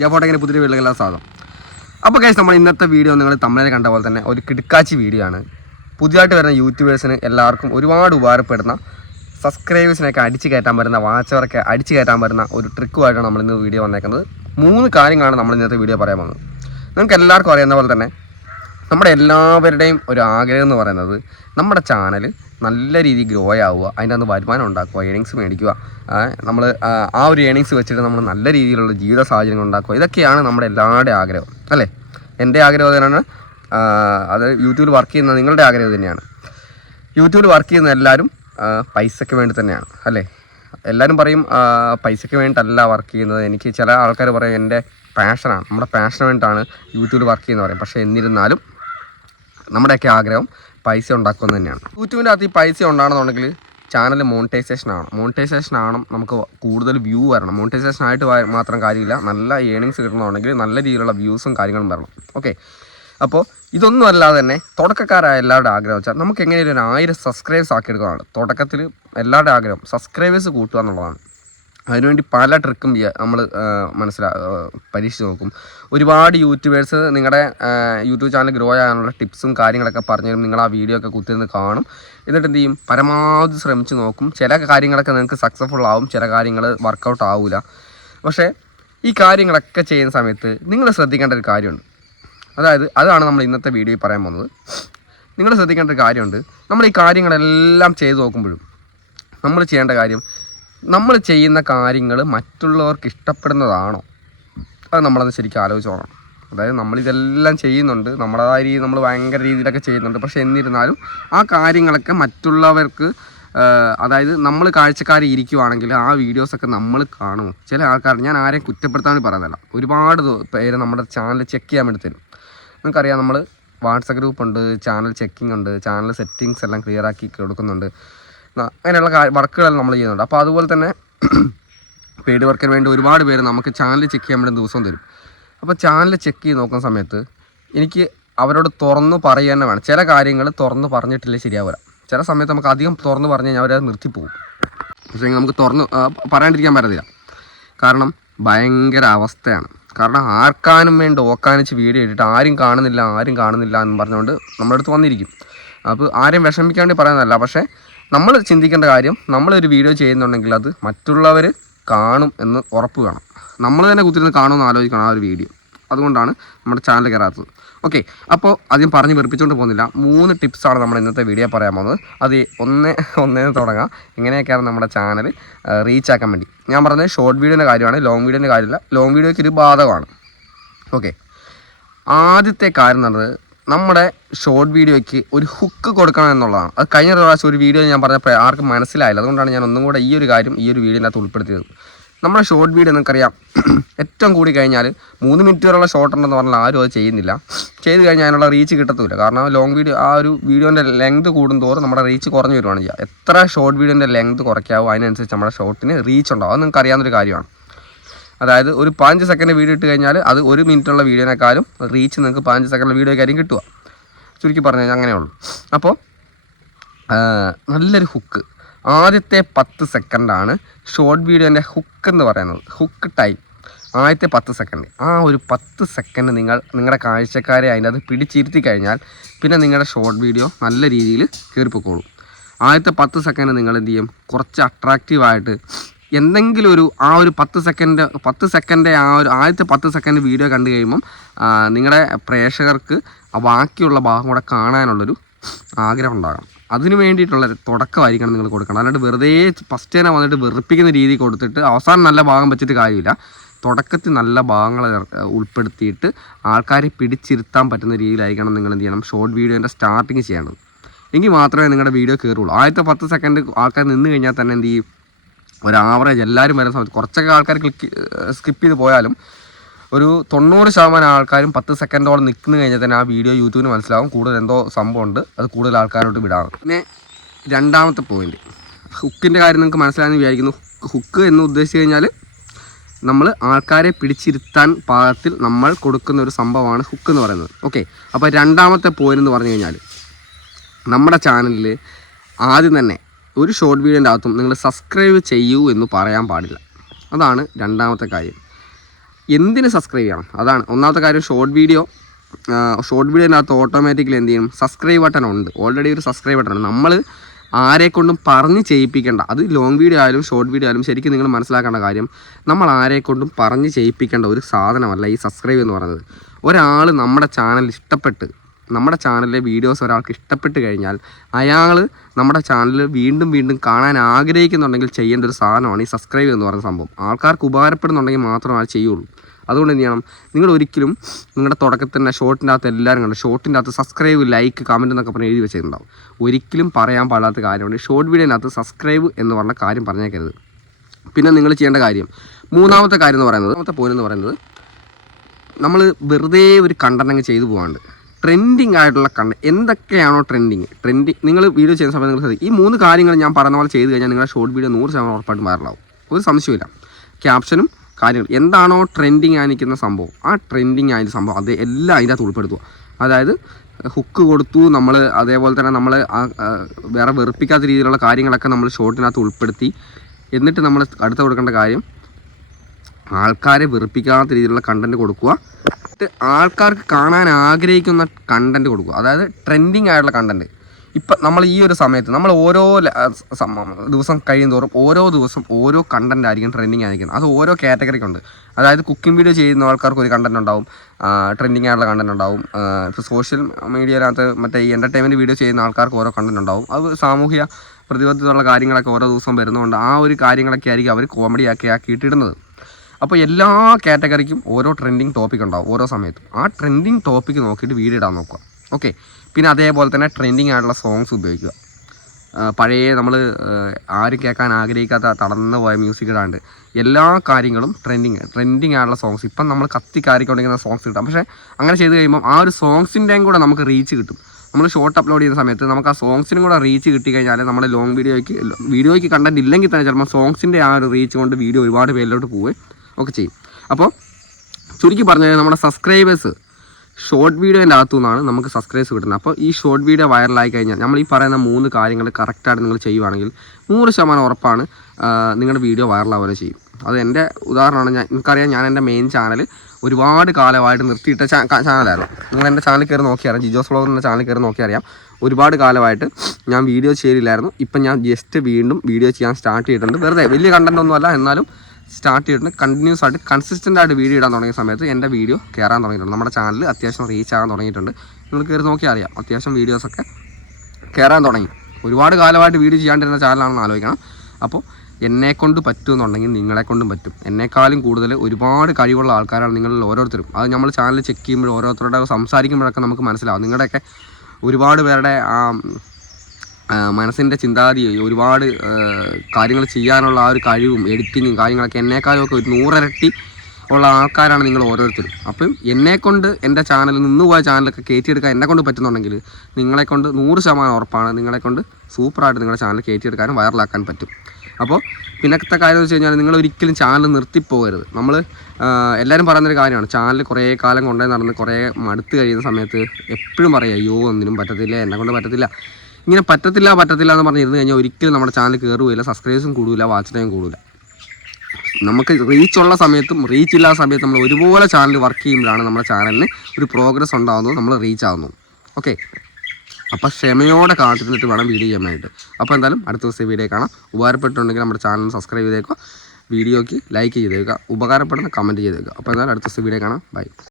ജപ്പോട്ടെങ്ങനെ പുതിയ വീട്ടിലെല്ലാം സാധനം അപ്പോൾ കേസ് നമ്മൾ ഇന്നത്തെ വീഡിയോ നിങ്ങൾ തമിഴിൽ കണ്ട പോലെ തന്നെ ഒരു കിടക്കാച്ചി വീഡിയോ ആണ്. പുതിയതായിട്ട് വരുന്ന യൂട്യൂബേഴ്സിന് എല്ലാവർക്കും ഒരുപാട് ഉപകാരപ്പെടുന്ന സബ്സ്ക്രൈബേഴ്സിനൊക്കെ അടിച്ച് കയറ്റാൻ പറ്റുന്ന വാച്ചവരൊക്കെ അടിച്ച് കയറ്റാൻ പറ്റുന്ന ഒരു ട്രിക്കുമായിട്ടാണ് നമ്മൾ ഇന്ന് വീഡിയോ വന്നേക്കുന്നത്. മൂന്ന് കാര്യങ്ങളാണ് നമ്മൾ ഇന്നത്തെ വീഡിയോ പറയാൻ പോകുന്നത്. നിങ്ങൾക്ക് എല്ലാവർക്കും അറിയാവുന്ന പോലെ തന്നെ നമ്മുടെ എല്ലാവരുടെയും ഒരു ആഗ്രഹം എന്ന് പറയുന്നത് നമ്മുടെ ചാനൽ നല്ല രീതിയിൽ ഗ്രോ ആവുക അതിന്റെ അന്ന് വരുമാനം ഉണ്ടാക്കുക ഏണിങ്സ് മേടിക്കുക. നമ്മൾ ആ ഒരു ഏണിങ്സ് വെച്ചിട്ട് നമ്മൾ നല്ല രീതിയിലുള്ള ജീവിത സാഹചര്യങ്ങൾ ഉണ്ടാക്കുക. ഇതൊക്കെയാണ് നമ്മുടെ എല്ലാവരുടെയും ആഗ്രഹം അല്ലേ? എന്റെ ആഗ്രഹം തന്നെയാണ് അത് യൂട്യൂബിൽ വർക്ക് ചെയ്യുന്ന നിങ്ങളുടെ ആഗ്രഹം തന്നെയാണ്. യൂട്യൂബിൽ വർക്ക് ചെയ്യുന്ന എല്ലാവരും പൈസയ്ക്ക് വേണ്ടി തന്നെയാണ് അല്ലേ? എല്ലാവരും പറയും പൈസയ്ക്ക് വേണ്ടിയിട്ടല്ല വർക്ക് ചെയ്യുന്നത്. എനിക്ക് ചില ആൾക്കാർ പറയും എന്റെ പാഷനാണ് നമ്മുടെ പാഷന് വേണ്ടിയിട്ടാണ് യൂട്യൂബിൽ വർക്ക് ചെയ്യുന്നത് പറയും. പക്ഷേ എന്നിരുന്നാലും നമ്മുടെയൊക്കെ ആഗ്രഹം പൈസ ഉണ്ടാക്കുന്നത് തന്നെയാണ്. യൂട്യൂബിന്റെ അകത്ത് ഈ പൈസ ഉണ്ടാകണമെന്നുണ്ടെങ്കിൽ ചാനൽ മോണിറ്റൈസേഷൻ ആണ്. മോണിറ്റൈസേഷൻ ആണ് നമുക്ക് കൂടുതൽ വ്യൂ വരണം. മോണിറ്റൈസേഷൻ ആയിട്ട് മാത്രം കാര്യമില്ല. നല്ല ഏണിങ്സ് കിട്ടണമെന്നുണ്ടെങ്കിൽ നല്ല രീതിയിലുള്ള വ്യൂസും കാര്യങ്ങളും വരണം. ഓക്കെ അപ്പോൾ ഇതൊന്നും അല്ലാതെ തന്നെ തുടക്കക്കാരായ എല്ലാവരുടെ ആഗ്രഹം വെച്ചാൽ നമുക്ക് എങ്ങനെയൊരു ആയിരം സബ്സ്ക്രൈബേഴ്സ് ആക്കിയെടുക്കുന്നതാണ് തുടക്കത്തിൽ എല്ലാവരുടെ ആഗ്രഹം സബ്സ്ക്രൈബേഴ്സ് കൂട്ടുക എന്നുള്ളതാണ്. അതിനുവേണ്ടി പല ട്രിക്കും നമ്മൾ മനസ്സിലാ പരീക്ഷിച്ച് നോക്കും. ഒരുപാട് യൂട്യൂബേഴ്സ് നിങ്ങളുടെ യൂട്യൂബ് ചാനൽ ഗ്രോ ചെയ്യാനുള്ള ടിപ്സും കാര്യങ്ങളൊക്കെ പറഞ്ഞു തരും. നിങ്ങൾ ആ വീഡിയോ ഒക്കെ കുത്തിരുന്ന് കാണും. എന്നിട്ട് എന്ത് ചെയ്യും? പരമാവധി ശ്രമിച്ച് നോക്കും. ചില കാര്യങ്ങളൊക്കെ നിങ്ങൾക്ക് സക്സസ്ഫുൾ ആവും. ചില കാര്യങ്ങൾ വർക്കൗട്ട് ആവില്ല പക്ഷേ ഈ കാര്യങ്ങളൊക്കെ ചെയ്യുന്ന സമയത്ത് നിങ്ങൾ ശ്രദ്ധിക്കേണ്ട ഒരു കാര്യമുണ്ട്. അതായത് അതാണ് നമ്മൾ ഇന്നത്തെ വീഡിയോയിൽ പറയാൻ പോകുന്നത്. നിങ്ങൾ ശ്രദ്ധിക്കേണ്ട ഒരു കാര്യമുണ്ട്. നമ്മൾ ഈ കാര്യങ്ങളെല്ലാം ചെയ്തു നോക്കുമ്പോഴും നമ്മൾ ചെയ്യേണ്ട കാര്യം നമ്മൾ ചെയ്യുന്ന കാര്യങ്ങൾ മറ്റുള്ളവർക്ക് ഇഷ്ടപ്പെടുന്നതാണോ? അത് നമ്മളത് ശരിക്കും ആലോചിച്ച് നോക്കണം. അതായത് നമ്മളിതെല്ലാം ചെയ്യുന്നുണ്ട്. നമ്മളതായ രീതി നമ്മൾ ഭയങ്കര രീതിയിലൊക്കെ ചെയ്യുന്നുണ്ട്. പക്ഷേ എന്നിരുന്നാലും ആ കാര്യങ്ങളൊക്കെ മറ്റുള്ളവർക്ക് അതായത് നമ്മൾ കാഴ്ചക്കാരെ ഇരിക്കുവാണെങ്കിൽ ആ വീഡിയോസൊക്കെ നമ്മൾ കാണുമോ ചില ആൾക്കാർ ഞാൻ ആരെയും കുറ്റപ്പെടുത്താൻ പറയുന്നില്ല ഒരുപാട് പേര് നമ്മുടെ ചാനൽ ചെക്ക് ചെയ്യാൻ വേണ്ടി തരും. നിങ്ങൾക്കറിയാം നമ്മൾ വാട്സപ്പ് ഗ്രൂപ്പ് ഉണ്ട് ചാനൽ ചെക്കിംഗ് ഉണ്ട് ചാനൽ സെറ്റിങ്സ് എല്ലാം ക്ലിയർ ആക്കി കൊടുക്കുന്നുണ്ട്. അങ്ങനെയുള്ള വർക്കുകളെല്ലാം നമ്മൾ ചെയ്യുന്നുണ്ട്. അപ്പോൾ അതുപോലെ തന്നെ പെയ്ഡ് വർക്കിന് വേണ്ടി ഒരുപാട് പേര് നമുക്ക് ചാനൽ ചെക്ക് ചെയ്യാൻ വേണ്ടി ദിവസം തരും. അപ്പോൾ ചാനൽ ചെക്ക് ചെയ്ത് നോക്കുന്ന സമയത്ത് എനിക്ക് അവരോട് തുറന്നു പറയുക തന്നെ വേണം. ചില കാര്യങ്ങൾ തുറന്നു പറഞ്ഞിട്ടില്ലേ ശരിയാവില്ല ചില സമയത്ത് നമുക്ക് അധികം തുറന്ന് പറഞ്ഞു കഴിഞ്ഞാൽ അവരത് നിർത്തിപ്പോകും. പക്ഷേ നമുക്ക് തുറന്ന് പറയാണ്ടിരിക്കാൻ പറ്റത്തില്ല. കാരണം ഭയങ്കര അവസ്ഥയാണ്. കാരണം ആർക്കാനും വേണ്ടി ഓക്കാനിച്ച് വീഡിയോ ഇട്ടിട്ട് ആരും കാണുന്നില്ല ആരും കാണുന്നില്ല എന്ന് പറഞ്ഞുകൊണ്ട് നമ്മുടെ അടുത്ത് വന്നിരിക്കും. അപ്പോൾ ആരും വിഷമിക്കാണ്ട് പറയുന്നതല്ല. പക്ഷേ നമ്മൾ ചിന്തിക്കേണ്ട കാര്യം നമ്മളൊരു വീഡിയോ ചെയ്യുന്നുണ്ടെങ്കിൽ അത് മറ്റുള്ളവർ കാണും എന്ന് ഉറപ്പ് വേണം. നമ്മൾ തന്നെ കുത്തിരുന്ന് കാണുമെന്ന് ആലോചിക്കണം ആ ഒരു വീഡിയോ. അതുകൊണ്ടാണ് നമ്മുടെ ചാനൽ കയറാത്തത് ഓക്കെ അപ്പോൾ ആദ്യം പറഞ്ഞ് വെറുപ്പിച്ചുകൊണ്ട് പോകുന്നില്ല. മൂന്ന് ടിപ്സാണ് നമ്മൾ ഇന്നത്തെ വീഡിയോ പറയാൻ പോകുന്നത്. അത് ഒന്ന് ഒന്നേ തുടങ്ങാം. എങ്ങനെയൊക്കെയാണ് നമ്മുടെ ചാനൽ റീച്ച് ആക്കാൻ വേണ്ടി. ഞാൻ പറഞ്ഞത് ഷോർട്ട് വീഡിയോന്റെ കാര്യമാണ് ലോങ് വീഡിയോന്റെ കാര്യമില്ല. ലോങ് വീഡിയോയ്ക്ക് ഒരു ബാധകമാണ്. ഓക്കെ ആദ്യത്തെ കാര്യം എന്ന് പറയുന്നത് നമ്മുടെ ഷോർട്ട് വീഡിയോയ്ക്ക് ഒരു ഹുക്ക് കൊടുക്കണം എന്നുള്ളതാണ്. അത് കഴിഞ്ഞ പ്രാവശ്യം ഒരു വീഡിയോ ഞാൻ പറഞ്ഞപ്പോൾ ആർക്കും മനസ്സിലായില്ല. അതുകൊണ്ടാണ് ഞാൻ ഒന്നും കൂടെ ഈ ഒരു കാര്യം ഈ ഒരു വീഡിയോ വീഡിയോനകത്ത് ഉൾപ്പെടുത്തിയത്. നമ്മുടെ ഷോർട്ട് വീഡിയോ നിങ്ങൾക്കറിയാം. ഏറ്റവും കൂടി കഴിഞ്ഞാൽ മൂന്ന് മിനിറ്റ് വരെയുള്ള ഷോർട്ട് ഉണ്ടെന്ന് പറഞ്ഞാൽ ആരും അത് ചെയ്യുന്നില്ല. ചെയ്ത് കഴിഞ്ഞാൽ അതിനുള്ള റീച്ച് കിട്ടത്തില്ല. കാരണം ലോങ് വീഡിയോ ആ ഒരു വീഡിയോന്റെ ലെങ്ത് കൂടുന്തോറും നമ്മുടെ റീച്ച് കുറഞ്ഞു വരുവാണ് ചെയ്യുക. എത്ര ഷോർട്ട് വീഡിയോന്റെ ലെങ്ത് കുറയ്ക്കാവോ അതിനനുസരിച്ച് നമ്മുടെ ഷോർട്ടിന് റീച്ച് ഉണ്ടാവും. അത് നിങ്ങൾക്ക് അറിയാവുന്നൊരു കാര്യമാണ്. അതായത് ഒരു പതിനഞ്ച് സെക്കൻഡ് വീഡിയോ ഇട്ട് കഴിഞ്ഞാൽ അത് ഒരു മിനിറ്റുള്ള വീഡിയോനേക്കാളും റീച്ച് നിങ്ങൾക്ക് പതിനഞ്ച് സെക്കൻഡ് വീഡിയോക്കായിരിക്കും കിട്ടുക. ചുരുക്കി പറഞ്ഞു കഴിഞ്ഞാൽ അങ്ങനെയുള്ളൂ അപ്പോൾ നല്ലൊരു ഹുക്ക് ആദ്യത്തെ പത്ത് സെക്കൻഡാണ് ഷോർട്ട് വീഡിയോന്റെ ഹുക്ക് എന്ന് പറയുന്നത്. ഹുക്ക് ടൈം ആദ്യത്തെ പത്ത് സെക്കൻഡ് ആ ഒരു പത്ത് സെക്കൻഡ് നിങ്ങൾ നിങ്ങളുടെ കാഴ്ചക്കാരെ അതിന്റെ അത് പിടിച്ചിരുത്തി കഴിഞ്ഞാൽ പിന്നെ നിങ്ങളുടെ ഷോർട്ട് വീഡിയോ നല്ല രീതിയിൽ കയറിപ്പോക്കോളും ആദ്യത്തെ പത്ത് സെക്കൻഡ് നിങ്ങൾ എന്ത് ചെയ്യും? കുറച്ച് അട്രാക്റ്റീവായിട്ട് എന്തെങ്കിലും ഒരു ആ ഒരു പത്ത് സെക്കൻഡ് പത്ത് സെക്കൻഡ് ആ ഒരു ആദ്യത്തെ പത്ത് സെക്കൻഡ് വീഡിയോ കണ്ടു കഴിയുമ്പം നിങ്ങളുടെ പ്രേക്ഷകർക്ക് ആ ബാക്കിയുള്ള ഭാഗം കൂടെ കാണാനുള്ളൊരു ആഗ്രഹം ഉണ്ടാകണം. അതിന് വേണ്ടിയിട്ടുള്ള തുടക്കമായിരിക്കണം നിങ്ങൾ കൊടുക്കണം. അല്ലാണ്ട് വെറുതെ ഫസ്റ്റ് തന്നെ വന്നിട്ട് വെറുപ്പിക്കുന്ന രീതി കൊടുത്തിട്ട് അവസാനം നല്ല ഭാഗം വെച്ചിട്ട് കാര്യമില്ല. തുടക്കത്തിൽ നല്ല ഭാഗങ്ങൾ ഉൾപ്പെടുത്തിയിട്ട് ആൾക്കാരെ പിടിച്ചിരുത്താൻ പറ്റുന്ന രീതിയിലായിരിക്കണം നിങ്ങൾ എന്ത് ചെയ്യണം? ഷോർട്ട് വീഡിയോന്റെ സ്റ്റാർട്ടിങ് ചെയ്യേണ്ടത്. എങ്കിൽ മാത്രമേ നിങ്ങളുടെ വീഡിയോ കയറുള്ളൂ ആദ്യത്തെ പത്ത് സെക്കൻഡ് ആൾക്കാർ നിന്ന് കഴിഞ്ഞാൽ തന്നെ എന്ത് ചെയ്യും? ഒരു ആവറേജ് എല്ലാവരും വരുന്ന സമയത്ത് കുറച്ചൊക്കെ ആൾക്കാർ ക്ലിക്ക് സ്കിപ്പ് ചെയ്ത് പോയാലും ഒരു തൊണ്ണൂറ് ശതമാനം ആൾക്കാരും പത്ത് സെക്കൻഡോളം നിൽക്കുന്ന കഴിഞ്ഞാൽ തന്നെ ആ വീഡിയോ യൂട്യൂബിന് മനസ്സിലാവും കൂടുതൽ എന്തോ സംഭവമുണ്ട്. അത് കൂടുതൽ ആൾക്കാരോട്ട് വിടാം. പിന്നെ രണ്ടാമത്തെ പോയിന്റ് ഹുക്കിന്റെ കാര്യം നിങ്ങൾക്ക് മനസ്സിലായെന്ന് വിചാരിക്കുന്നു. ഹുക്ക് എന്ന് ഉദ്ദേശിച്ച് കഴിഞ്ഞാൽ നമ്മൾ ആൾക്കാരെ പിടിച്ചിരുത്താൻ പാകത്തിൽ നമ്മൾ കൊടുക്കുന്ന ഒരു സംഭവമാണ് ഹുക്ക് എന്ന് പറയുന്നത്. ഓക്കെ അപ്പോൾ രണ്ടാമത്തെ പോയിന്റ് എന്ന് പറഞ്ഞു കഴിഞ്ഞാൽ നമ്മുടെ ചാനലിൽ ആദ്യം തന്നെ ഒരു ഷോർട്ട് വീഡിയോന്റെ അകത്തും നിങ്ങൾ സബ്സ്ക്രൈബ് ചെയ്യൂ എന്ന് പറയാൻ പാടില്ല. അതാണ് രണ്ടാമത്തെ കാര്യം. എന്തിന് സബ്സ്ക്രൈബ് ചെയ്യണം? അതാണ് ഒന്നാമത്തെ കാര്യം ഷോർട്ട് വീഡിയോ ഷോർട്ട് വീഡിയോന്റെ അകത്ത് ഓട്ടോമാറ്റിക്കലി എന്ത് ചെയ്യും സബ്സ്ക്രൈബ് ബട്ടൺ ഉണ്ട്. ഓൾറെഡി ഒരു സബ്സ്ക്രൈബ് ബട്ടൺ ഉണ്ട്. നമ്മൾ ആരെക്കൊണ്ടും പറഞ്ഞ് ചെയ്യിപ്പിക്കേണ്ട. അത് ലോങ് വീഡിയോ ആയാലും ഷോർട്ട് വീഡിയോ ആയാലും ശരിക്കും നിങ്ങൾ മനസ്സിലാക്കേണ്ട കാര്യം നമ്മൾ ആരെക്കൊണ്ടും പറഞ്ഞ് ചെയ്യിപ്പിക്കേണ്ട ഒരു സാധനമല്ല ഈ സബ്സ്ക്രൈബ് എന്ന് പറയുന്നത്. ഒരാൾ നമ്മുടെ ചാനൽ ഇഷ്ടപ്പെട്ട് നമ്മുടെ ചാനലിലെ വീഡിയോസ് ഒരാൾക്ക് ഇഷ്ടപ്പെട്ട് കഴിഞ്ഞാൽ അയാൾ നമ്മുടെ ചാനൽ വീണ്ടും വീണ്ടും കാണാൻ ആഗ്രഹിക്കുന്നുണ്ടെങ്കിൽ ചെയ്യേണ്ട ഒരു സാധനമാണ് ഈ സബ്സ്ക്രൈബ് എന്ന് പറയുന്ന സംഭവം. ആൾക്കാർക്ക് ഉപകാരപ്പെടുന്നുണ്ടെങ്കിൽ മാത്രമേ അത് ചെയ്യുള്ളൂ. അതുകൊണ്ട് എന്ത് ചെയ്യണം? നിങ്ങൾ ഒരിക്കലും നിങ്ങളുടെ തുടക്കത്തിൽ തന്നെ ഷോർട്ടിന്റെ അകത്ത് എല്ലാവരും കണ്ടു? ഷോർട്ടിന്റെ അകത്ത് സബ്സ്ക്രൈബ് ലൈക്ക് കമന്റ് എന്നൊക്കെ പറഞ്ഞ് എഴുതി വെച്ചിട്ടുണ്ടാവും. ഒരിക്കലും പറയാൻ പാടാത്ത കാര്യമാണ് ഷോർട്ട് വീഡിയോനകത്ത് സബ്സ്ക്രൈബ് എന്ന് പറഞ്ഞ കാര്യം പറഞ്ഞേക്കരുത്. പിന്നെ നിങ്ങൾ ചെയ്യേണ്ട കാര്യം. മൂന്നാമത്തെ കാര്യം എന്ന് പറയുന്നത് മൂന്നാമത്തെ പോയിന്റ് എന്ന് പറയുന്നത് നമ്മൾ വെറുതെ ഒരു കണ്ടന്റ് അങ്ങ് ചെയ്തു പോകാണ്ട് ട്രെൻഡിങ് ആയിട്ടുള്ള കണ്ട് എന്തൊക്കെയാണോ ട്രെൻഡിങ് ട്രെൻഡിങ് നിങ്ങൾ വീഡിയോ ചെയ്യുന്ന സമയത്ത് നിങ്ങൾ ശ്രദ്ധിക്കും ഈ മൂന്ന് കാര്യങ്ങൾ ഞാൻ പറഞ്ഞ പോലെ ചെയ്ത് കഴിഞ്ഞാൽ നിങ്ങളുടെ ഷോർട്ട് വീഡിയോ നൂറ് ശതമാനം ഉറപ്പായിട്ടും വൈറലാവും ഒരു സംശയമില്ല ക്യാപ്ഷനും കാര്യങ്ങൾ എന്താണോ ട്രെൻഡിങ് ആയി നിൽക്കുന്ന സംഭവം? ആ ട്രെൻഡിങ് ആയ സംഭവം. അത് എല്ലാം അതിന്റെ അകത്ത് ഉൾപ്പെടുത്തുക. അതായത് ഹുക്ക് കൊടുത്തു നമ്മൾ അതേപോലെ തന്നെ നമ്മൾ വേറെ വെറുപ്പിക്കാത്ത രീതിയിലുള്ള കാര്യങ്ങളൊക്കെ നമ്മൾ ഷോർട്ടിനകത്ത് ഉൾപ്പെടുത്തി. എന്നിട്ട് നമ്മൾ അടുത്ത കൊടുക്കേണ്ട കാര്യം ആൾക്കാരെ വെറുപ്പിക്കാത്ത രീതിയിലുള്ള കണ്ടന്റ് കൊടുക്കുക. എന്നിട്ട് ആൾക്കാർക്ക് കാണാൻ ആഗ്രഹിക്കുന്ന കണ്ടന്റ് കൊടുക്കുക. അതായത് ട്രെൻഡിങ് ആയിട്ടുള്ള കണ്ടന്റ് ഇപ്പം നമ്മൾ ഈ ഒരു സമയത്ത് നമ്മൾ ഓരോ ദിവസം കഴിയുന്തോറും ഓരോ ദിവസം ഓരോ കണ്ടന്റ് ആയിരിക്കും ട്രെൻഡിങ് ആയിരിക്കും അത് ഓരോ കാറ്റഗറിക്കുണ്ട് അതായത് കുക്കിംഗ് വീഡിയോ ചെയ്യുന്ന ആൾക്കാർക്ക് ഒരു കണ്ടന്റ് ഉണ്ടാവും. ട്രെൻഡിങ് ആയിട്ടുള്ള കണ്ടന്റ് ഉണ്ടാവും. ഇപ്പോൾ സോഷ്യൽ മീഡിയയിനകത്ത് മറ്റേ ഈ എന്റർടൈൻമെന്റ് വീഡിയോ ചെയ്യുന്ന ആൾക്കാർക്ക് ഓരോ കണ്ടന്റ് ഉണ്ടാവും. അത് സാമൂഹ്യ പ്രതിബദ്ധതയുള്ള കാര്യങ്ങളൊക്കെ ഓരോ ദിവസം വരുന്നതുകൊണ്ട് ആ ഒരു കാര്യങ്ങളൊക്കെ ആയിരിക്കും അവർ കോമഡിയാക്കി ആക്കിയിട്ടിടുന്നത്. അപ്പോൾ എല്ലാ കാറ്റഗറിക്കും ഓരോ ട്രെൻഡിങ് ടോപ്പിക് ഉണ്ടാവും ഓരോ സമയത്തും. ആ ട്രെൻഡിങ് ടോപ്പിക്ക് നോക്കിയിട്ട് വീഡിയോ ഇടാൻ നോക്കുക. ഓക്കെ പിന്നെ അതേപോലെ തന്നെ ട്രെൻഡിങ് ആയിട്ടുള്ള സോങ്സ് ഉപയോഗിക്കുക. പഴയ നമ്മൾ ആരും കേൾക്കാൻ ആഗ്രഹിക്കാത്ത തളർന്നു പോയ മ്യൂസിക് ഇടാണ്ട് എല്ലാ കാര്യങ്ങളും ട്രെൻഡിങ് ട്രെൻഡിങ് ആയിട്ടുള്ള സോങ്സ് ഇപ്പം നമ്മൾ കത്തി കാരിക്കൊണ്ടിരിക്കുന്ന സോങ്സ് കിട്ടാം. പക്ഷേ അങ്ങനെ ചെയ്ത് കഴിയുമ്പോൾ ആ ഒരു സോങ്സിന്റെയും കൂടെ നമുക്ക് റീച്ച് കിട്ടും. നമ്മൾ ഷോർട്ട് അപ്ലോഡ് ചെയ്യുന്ന സമയത്ത് നമുക്ക് ആ സോങ്സിനും കൂടെ റീച്ച് കിട്ടി കഴിഞ്ഞാൽ നമ്മുടെ ലോങ് വീഡിയോയ്ക്ക് വീഡിയോയ്ക്ക് കണ്ടന്റ് ഇല്ലെങ്കിൽ തന്നെ ചിലപ്പോൾ സോങ്സിന്റെ ആ ഒരു റീച്ച് കൊണ്ട് വീഡിയോ ഒരുപാട് പേരിലോട്ട് പോവുകയും ഒക്കെ ചെയ്യും. അപ്പോൾ ചുരുക്കി പറഞ്ഞാൽ നമ്മുടെ സബ്സ്ക്രൈബേഴ്സ് ഷോർട്ട് വീഡിയോന്റെ അകത്തു നിന്നാണ് നമുക്ക് സബ്സ്ക്രൈബ്സ് കിട്ടുന്നത്. അപ്പോൾ ഈ ഷോർട്ട് വീഡിയോ വൈറലായി കഴിഞ്ഞാൽ നമ്മൾ ഈ പറയുന്ന മൂന്ന് കാര്യങ്ങൾ കറക്റ്റായിട്ട് നിങ്ങൾ ചെയ്യുവാണെങ്കിൽ നൂറ് ശതമാനം ഉറപ്പാണ് നിങ്ങളുടെ വീഡിയോ വൈറലാവുക ചെയ്യും. അത് എന്റെ ഉദാഹരണമാണ് ഞാൻ എനിക്കറിയാം ഞാൻ എന്റെ മെയിൻ ചാനൽ ഒരുപാട് കാലമായിട്ട് നിർത്തിയിട്ട ചാനലായിരുന്നു നിങ്ങൾ എന്റെ ചാനൽ കയറി നോക്കിയറിയാം ജിജോസ് വ്ളോഗ് എന്ന ചാനൽ കയറി നോക്കിയറിയാം ഒരുപാട് കാലമായിട്ട് ഞാൻ വീഡിയോ ചെയ്തില്ലായിരുന്നു. ഇപ്പം ഞാൻ ജസ്റ്റ് വീണ്ടും വീഡിയോ ചെയ്യാൻ സ്റ്റാർട്ട് ചെയ്തിട്ടുണ്ട്. വെറുതെ വലിയ കണ്ടന്റ് ഒന്നുമല്ല എന്നാലും സ്റ്റാർട്ട് ചെയ്തിട്ട് കണ്ടിന്യൂസ് ആയിട്ട് കൺസിസ്റ്റന്റ് ആയിട്ട് വീഡിയോ ഇടാൻ തുടങ്ങിയ സമയത്ത് എന്റെ വീഡിയോ കയറാൻ തുടങ്ങിയിട്ടുണ്ട്. നമ്മുടെ ചാനൽ അത്യാവശ്യം റീച്ച് ആകാൻ തുടങ്ങിയിട്ടുണ്ട്. നിങ്ങൾ കയറി നോക്കിയാൽ അറിയാം. അത്യാവശ്യം വീഡിയോസൊക്കെ കയറാൻ തുടങ്ങി. ഒരുപാട് കാലമായിട്ട് വീഡിയോ ചെയ്യാണ്ടിരുന്ന ചാനലാണെന്ന് ആലോചിക്കണം. അപ്പോൾ എന്നെക്കൊണ്ട് പറ്റുമെന്നുണ്ടെങ്കിൽ നിങ്ങളെ കൊണ്ടും പറ്റും. എന്നെക്കാളും കൂടുതൽ ഒരുപാട് കഴിവുള്ള ആൾക്കാരാണ് നിങ്ങളിൽ ഓരോരുത്തരും. അത് നമ്മൾ ചാനൽ ചെക്ക് ചെയ്യുമ്പോൾ ഓരോരുത്തരുടെ സംസാരിക്കുമ്പോഴൊക്കെ നമുക്ക് മനസ്സിലാവും. നിങ്ങളുടെയൊക്കെ ഒരുപാട് പേരുടെ മനസ്സിന്റെ ചിന്താഗതിയും ഒരുപാട് കാര്യങ്ങൾ ചെയ്യാനുള്ള ആ ഒരു കഴിവും എഡിറ്റിങ്ങും കാര്യങ്ങളൊക്കെ എന്നെക്കാളും ഒക്കെ ഒരു നൂറിരട്ടി ഉള്ള ആൾക്കാരാണ് നിങ്ങൾ ഓരോരുത്തരും. അപ്പം എന്നെക്കൊണ്ട് എന്റെ ചാനൽ നിന്ന് പോയ ചാനലൊക്കെ കയറ്റിയെടുക്കാൻ എന്നെ കൊണ്ട് പറ്റുന്നുണ്ടെങ്കിൽ നിങ്ങളെ കൊണ്ട് നൂറ് ശതമാനം ഉറപ്പാണ് നിങ്ങളെ കൊണ്ട് സൂപ്പറായിട്ട് നിങ്ങളുടെ ചാനൽ കയറ്റിയെടുക്കാനും വൈറലാക്കാൻ പറ്റും. അപ്പോൾ പിന്നത്തെ കാര്യം എന്ന് വെച്ച് കഴിഞ്ഞാൽ നിങ്ങൾ ഒരിക്കലും ചാനൽ നിർത്തിപ്പോകരുത്. നമ്മൾ എല്ലാവരും പറയുന്നൊരു കാര്യമാണ് ചാനൽ കുറേ കാലം കൊണ്ടേ നടന്ന് കുറേ മടുത്ത് കഴിയുന്ന സമയത്ത് എപ്പോഴും പറയുക അയ്യോ ഒന്നിനും പറ്റത്തില്ല എന്നെ കൊണ്ട് പറ്റത്തില്ല. ഇങ്ങനെ പറ്റത്തില്ല പറ്റത്തില്ല എന്ന് പറഞ്ഞിരുന്നു കഴിഞ്ഞാൽ ഒരിക്കലും നമ്മുടെ ചാനൽ കയറുകയില്ല സബ്സ്ക്രൈബേഴ്സും കൂടില്ല വാച്ച് ടൈം കൂടില്ല നമുക്ക് റീച്ച് ഉള്ള സമയത്തും റീച്ച് ഇല്ലാത്ത സമയത്തും നമ്മൾ ഒരുപോലെ ചാനൽ വർക്ക് ചെയ്യുമ്പോഴാണ് നമ്മുടെ ചാനലിന് ഒരു പ്രോഗ്രസ് ഉണ്ടാകുന്നത് നമ്മൾ റീച്ച് ആവുന്നത്. ഓക്കെ അപ്പോൾ ക്ഷമയോടെ കാത്തിരുന്നിട്ട് വേണം വീഡിയോ ചെയ്യാനായിട്ട്. അപ്പോൾ എന്തായാലും അടുത്ത ദിവസം വീഡിയോ കാണാം. ഉപകാരപ്പെട്ടുണ്ടെങ്കിൽ നമ്മുടെ ചാനൽ സബ്സ്ക്രൈബ് ചെയ്തേക്കുക. വീഡിയോയ്ക്ക് ലൈക്ക് ചെയ്തേക്കുക. ഉപകാരപ്പെടുന്ന കമന്റ് ചെയ്തേക്കുക. അപ്പോൾ എന്തായാലും അടുത്ത ദിവസം വീഡിയോ കാണാം. ബൈ